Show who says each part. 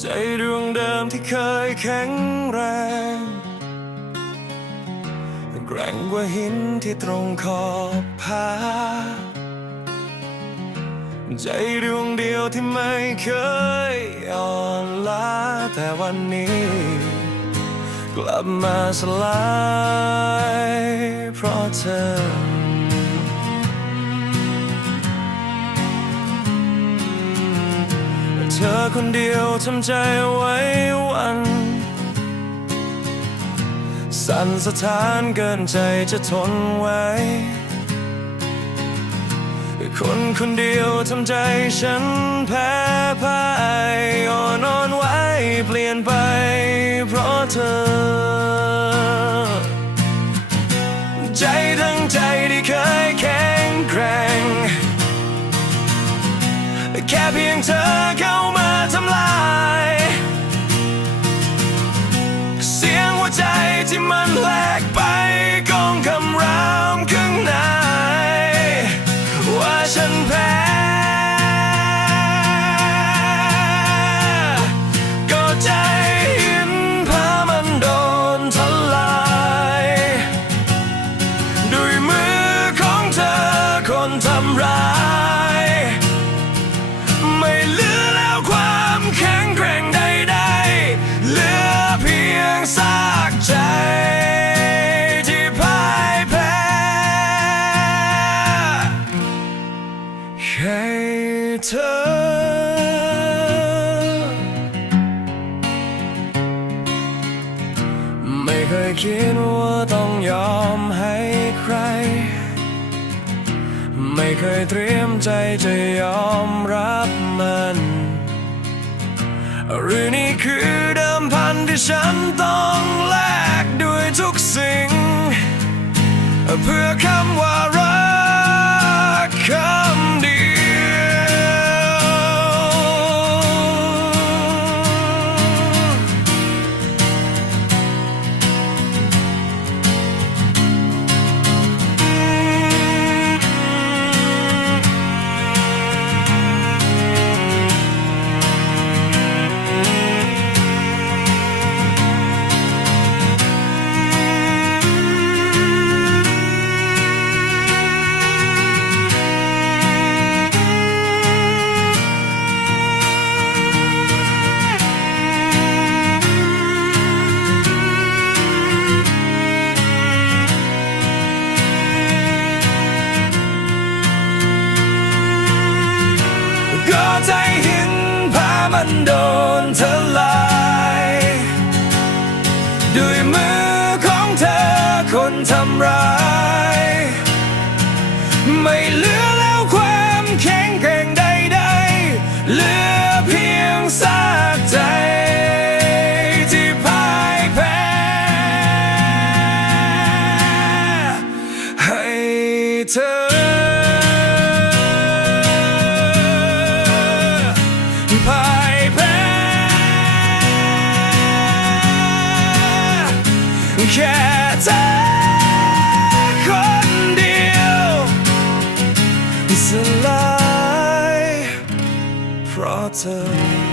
Speaker 1: ใจดวงเดิมที่เคยแข็งแรงแกร่งกว่าหินที่ตรงขอบผาใจดวงเดียวที่ไม่เคยอ่อนล้าแต่วันนี้ กลับมาสลายเพราะเธอ เธอคนเดียวทำใจไว้วัน สั่นสะท้านเกินใจจะทนไว้ คนคนเดียวทำใจฉันแพ้พ่ายอ่อนอ่อนไหวเปลี่ยนไปเพราะเธอ ใจทั้งใจที่เคยแข็งแกร่งแค่เพียงเธอเข้า ว่า ให้เธอ ไม่เคยคิดว่าต้องยอมให้ใคร ไม่เคยเตรียมใจจะยอมรับมัน หรือนี่คือเดิมพันที่ฉันต้องแลกด้วยทุกสิ่ง เพื่อคำว่า มันโดนทลายด้วยมือของเธอคนทำร้าย ไม่เหลือ แค่เธอคนเดียวสลายเพราะเธอ